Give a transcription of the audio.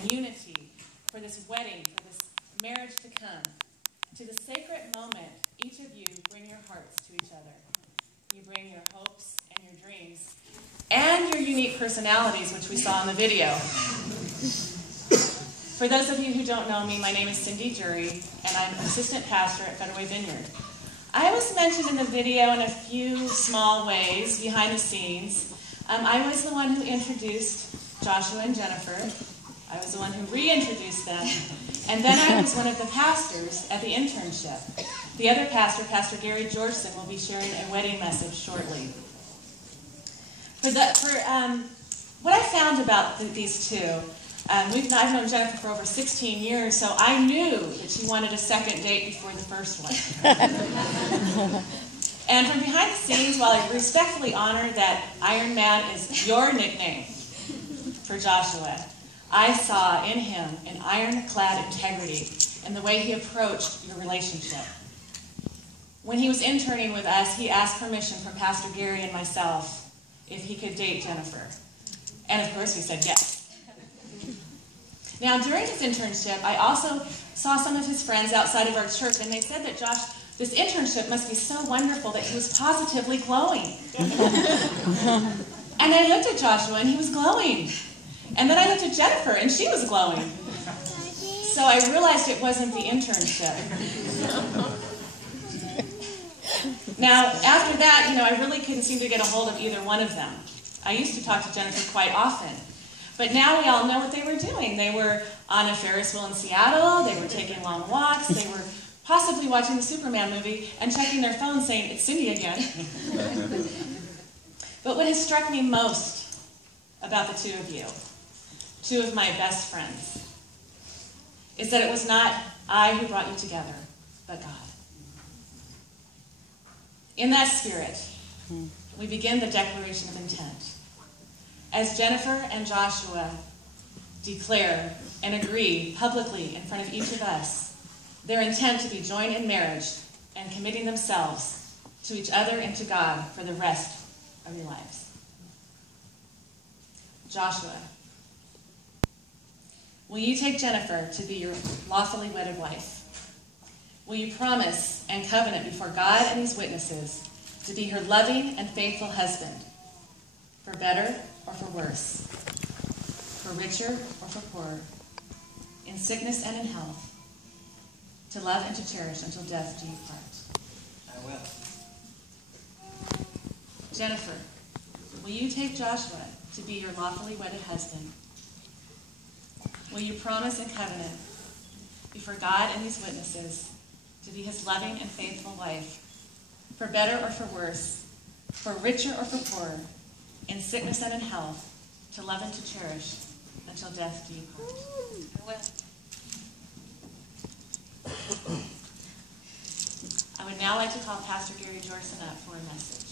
and unity for this wedding, for this marriage to come. To the sacred moment, each of you bring your hearts to each other. You bring your hopes and your dreams and your unique personalities, which we saw in the video. For those of you who don't know me, my name is Cindy Jury, and I'm assistant pastor at Federal Way Vineyard. I was mentioned in the video in a few small ways behind the scenes. I was the one who introduced Joshua and Jennifer. I was the one who reintroduced them. And then I was one of the pastors at the internship. The other pastor, Pastor Gary Georgeson, will be sharing a wedding message shortly. What I found about these two, I've known Jennifer for over 16 years, so I knew that she wanted a second date before the first one. And from behind the scenes, while I respectfully honor that Iron Man is your nickname for Joshua, I saw in him an ironclad integrity in the way he approached your relationship. When he was interning with us, he asked permission from Pastor Gary and myself if he could date Jennifer. And of course we said yes. Now during his internship, I also saw some of his friends outside of our church, and they said that Josh, this internship must be so wonderful that he was positively glowing. And I looked at Joshua and he was glowing. And then I looked at Jennifer and she was glowing. So I realized it wasn't the internship. Now, after that, I really couldn't seem to get a hold of either one of them. I used to talk to Jennifer quite often. But now we all know what they were doing. They were on a Ferris wheel in Seattle. They were taking long walks. They were possibly watching the Superman movie and checking their phone saying, "It's Cindy again." But what has struck me most about the two of you, two of my best friends, is that it was not I who brought you together, but God. In that spirit, we begin the declaration of intent. As Jennifer and Joshua declare and agree publicly in front of each of us their intent to be joined in marriage and committing themselves to each other and to God for the rest of your lives. Joshua, will you take Jennifer to be your lawfully wedded wife? Will you promise and covenant before God and his witnesses to be her loving and faithful husband, for better or for worse, for richer or for poorer, in sickness and in health, to love and to cherish until death do you part? I will. Jennifer, will you take Joshua to be your lawfully wedded husband? Will you promise and covenant before God and his witnesses to be his loving and faithful wife, for better or for worse, for richer or for poorer, in sickness and in health, to love and to cherish until death do you part? I will. I would now like to call Pastor Gary Georgeson up for a message.